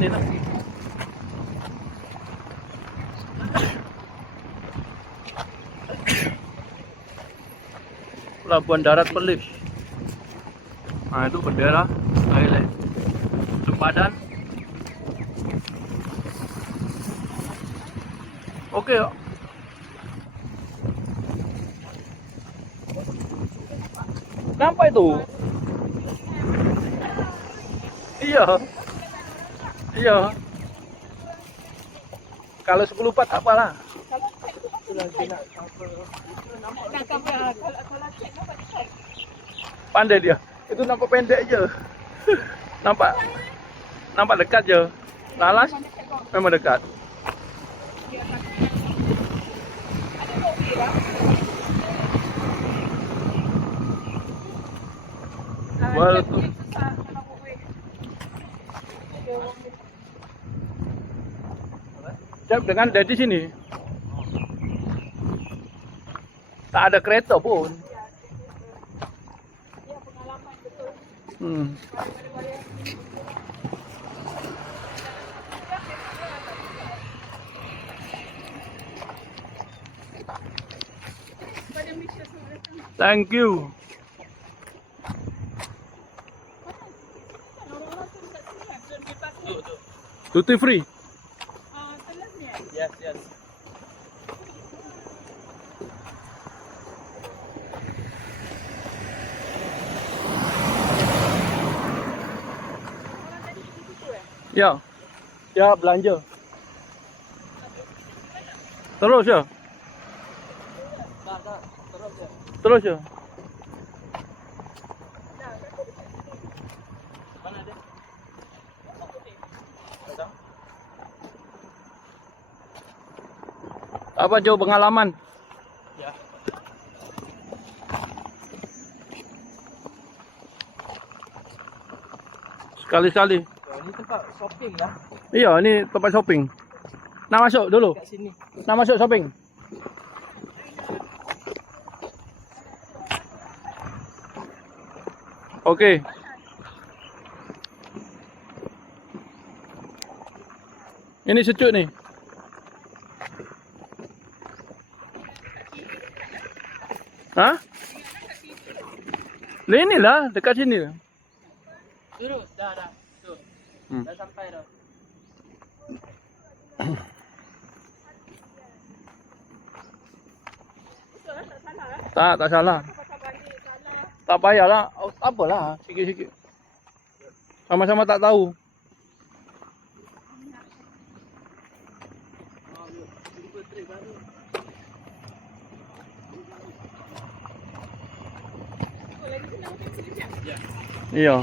Sini lah. Pelabuhan Darat Perlis. Nah itu bendera Thailand. Sempadan. Oke yuk. Nampak itu? Iya. Iya. Kalau 10 tak apalah. Pandai dia. Itu nampak pendek aja. Nampak dekat je. Lalas memang dekat. Betul. Jam dengan dari sini. Tak ada kereta pun. Thank you. Duty free. Yes, yes. Ya. Ya belanja. Terus ya. Terus ya. Mana dia? Apa jauh pengalaman? Ya. Sekali-sekali. Ini tempat shopping ya. Iya, ini tempat shopping. Nak masuk dulu. Kat sini. Nak masuk shopping. Okey. Ini sejuk ni. Hah? Ini lah, dekat sini. Turun, dah. Tuh. Dah sampai dah. Tak salah. Tak payahlah. Oh, tak apalah, sikit-sikit. Sama-sama tak tahu. Iya.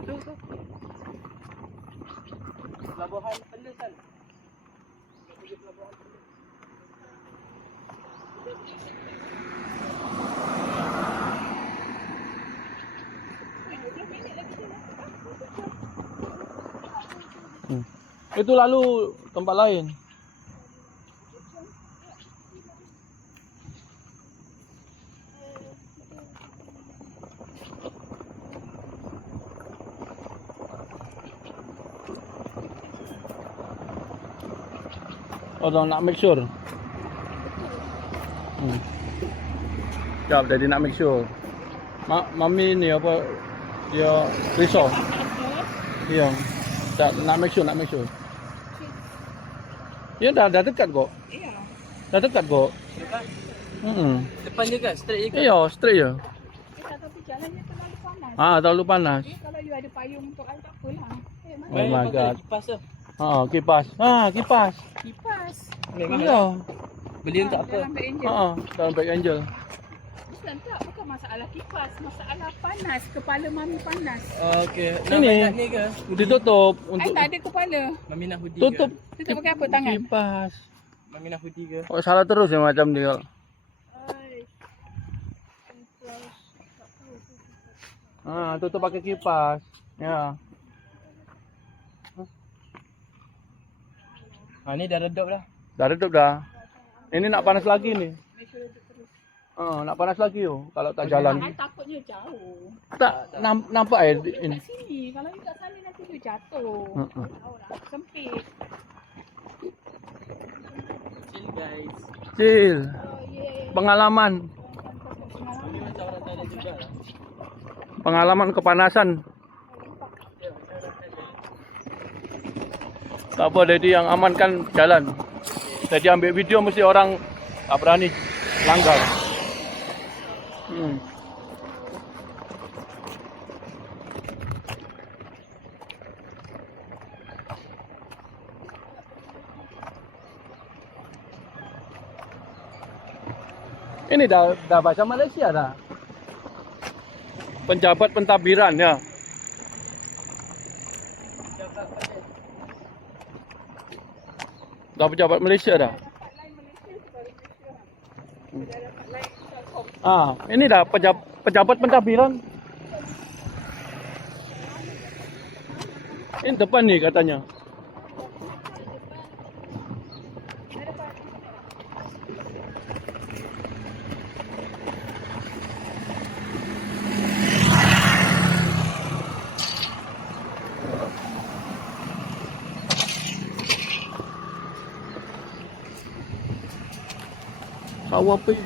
Aduh tu. Pelabuhan Perlis kan. Pelabuhan Perlis. Itu lalu tempat lain. Orang nak make sure. Sekejap, jadi nak make sure. Mami ni apa, dia risau. Iya. Nak make sure, Ya dah dekat kok. Iya. Dah dekat kok. Dekat. Depan je kan? Straight je kan? Iya, straight je. Tapi jalannya terlalu panas. Terlalu panas. Kalau you ada payung untuk air tak apalah. Oh my god. Kipas tu. Kipas. Kipas. Kipas. Iya. Beli untuk apa? Dalam beg angel. Dalam beg angel. Bukan tak, bukan masalah kipas, masalah panas. Kepala mami panas. Okey. Ini Nak ni ke? ditutup I untuk tak ada kepala. Mami nak hoodie tutup. ke? Kita pakai apa tangan? Kipas. Mami nak hoodie ke? Oh, salah terus ya macam dia. Tutup pakai kipas. Ya. Ha, ni dah redup dah. Dah redup dah. Ini nak panas lagi nih. Nak panas lagi kalau tak jalan. Saya takutnya jauh. Tak nampak ini. Kat sini. Kalau you kat sana nanti you jatuh. Tahu lah. Sempit. Chill guys. Chill. Oh, yeah. Pengalaman. Ni macam orang Thailand juga lah. Pengalaman kepanasan. Tak apa, Daddy yang amankan jalan. Daddy ambil video mesti orang tak berani langgar. Ini dah bahasa Malaysia dah. Penjabat pentadbiran ya. Dah pejabat Malaysia dah. Ini dah pejabat pentadbiran. Ini depan nih katanya. Sawah apa ni?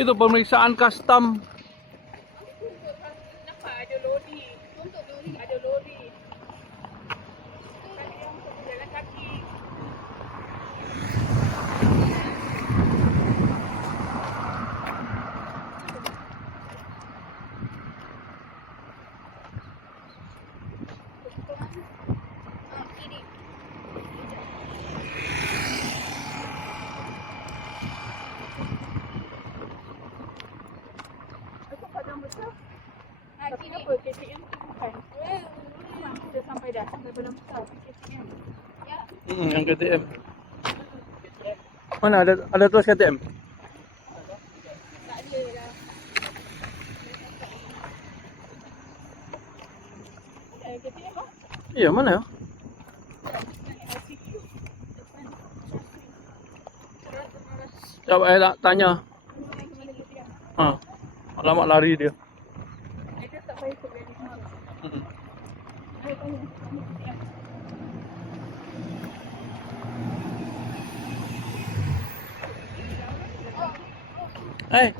Itu pemeriksaan custom. Nampak ada lori. Untuk lori ada lori. Tadi yang untuk jalan kaki. Kiri. Apa KTM tu bukan? Dah sampai dah. Sampai belum besar KTM. Ya. Yang KTM. Mana ada tulis KTM? Tak ada dah. Ada KTM kau? Iya, mana ya? Coba saya tanya. Alamak lari dia. Ada tak payah ikut dari sana. Ayo tanya. Hey,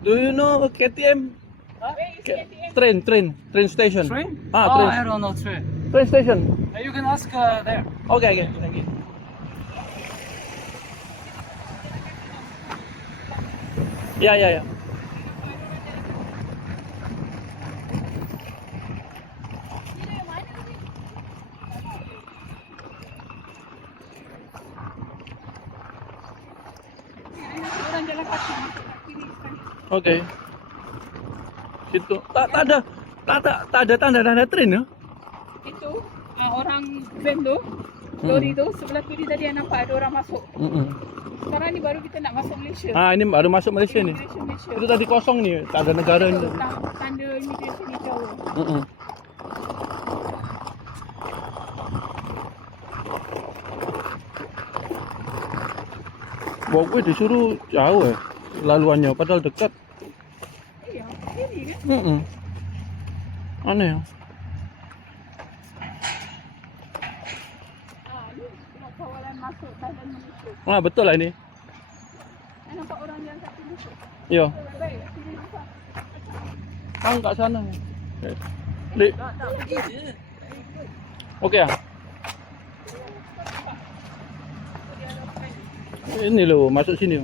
do you know KTM? Huh? Where is KTM? Train station. Train? Train. I don't know train. Train station. You can ask there. Okay, thank you. Ya. Orang jalan kaki masuk kat kiri kan. Okey. Situ tak ada tanda train ya? Itu orang van tu, lori tu sebelah kiri tadi yang nampak ada orang masuk. Sekarang ni baru kita nak masuk Malaysia. Ini baru masuk Malaysia ni. Malaysia. Itu tadi kosong ni, tak ada negara ni. Tanda imigresen hijau. Bawa disuruh jauh laluannya padahal dekat. Iya, sini kan. Aneh ya. Ni nak kawalan masuk Thailand Malaysia. Betul lah ini. Nampak orang jalan kaki masuk. Ya. Baik, sini nampak. Kat sana. Li, Tak pergi je. okey ah. Ini loh, masuk sini.